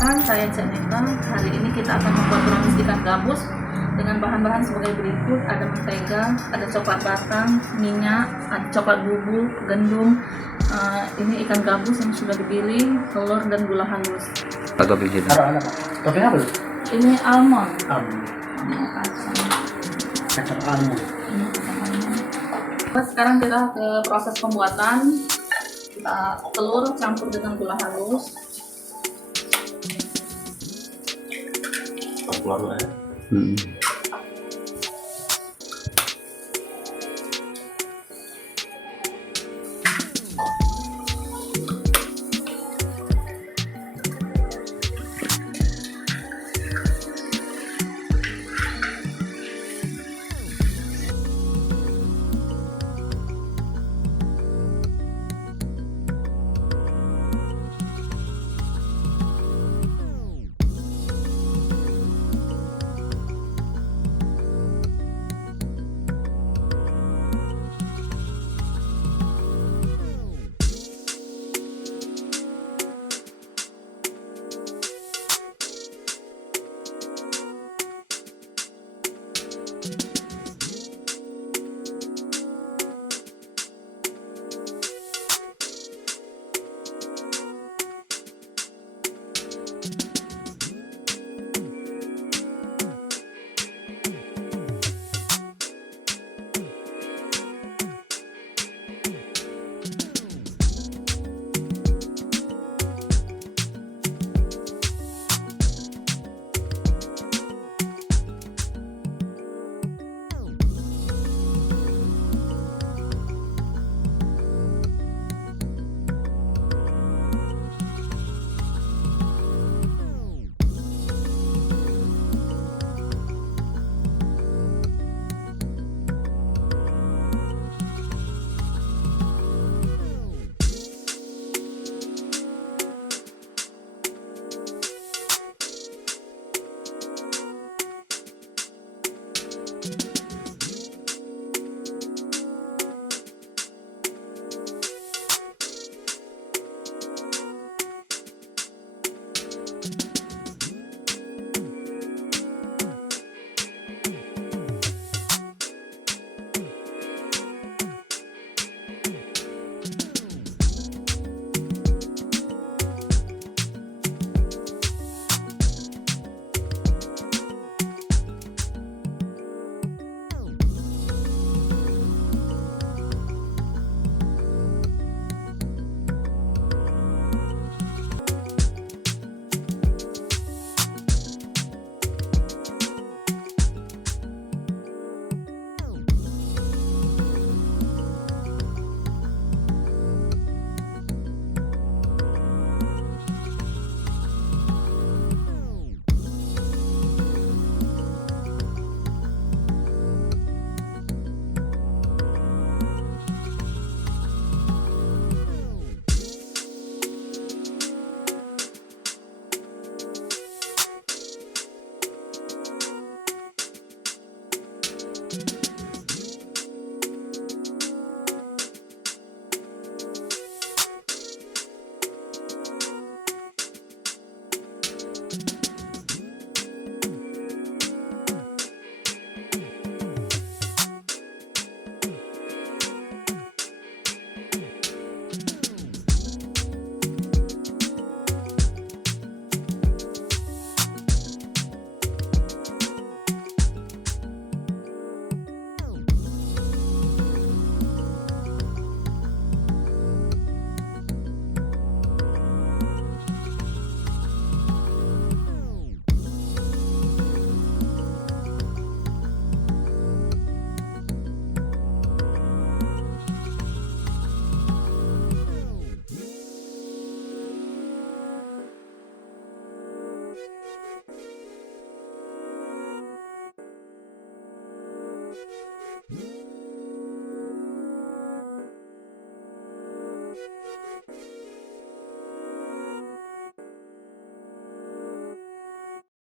Perkenalkan, saya Janeta. Hari ini kita akan membuat brownies ikan gabus dengan bahan-bahan sebagai berikut. Ada mentega, ada coklat batang, minyak, ada coklat bubuk, gandum, ini ikan gabus yang sudah digiling, telur, dan gula halus. Topping sini. Topping apa? Ini almond. Kacang almond. Sekarang kita ke proses pembuatan. Kita telur campur dengan gula halus. Telur ya.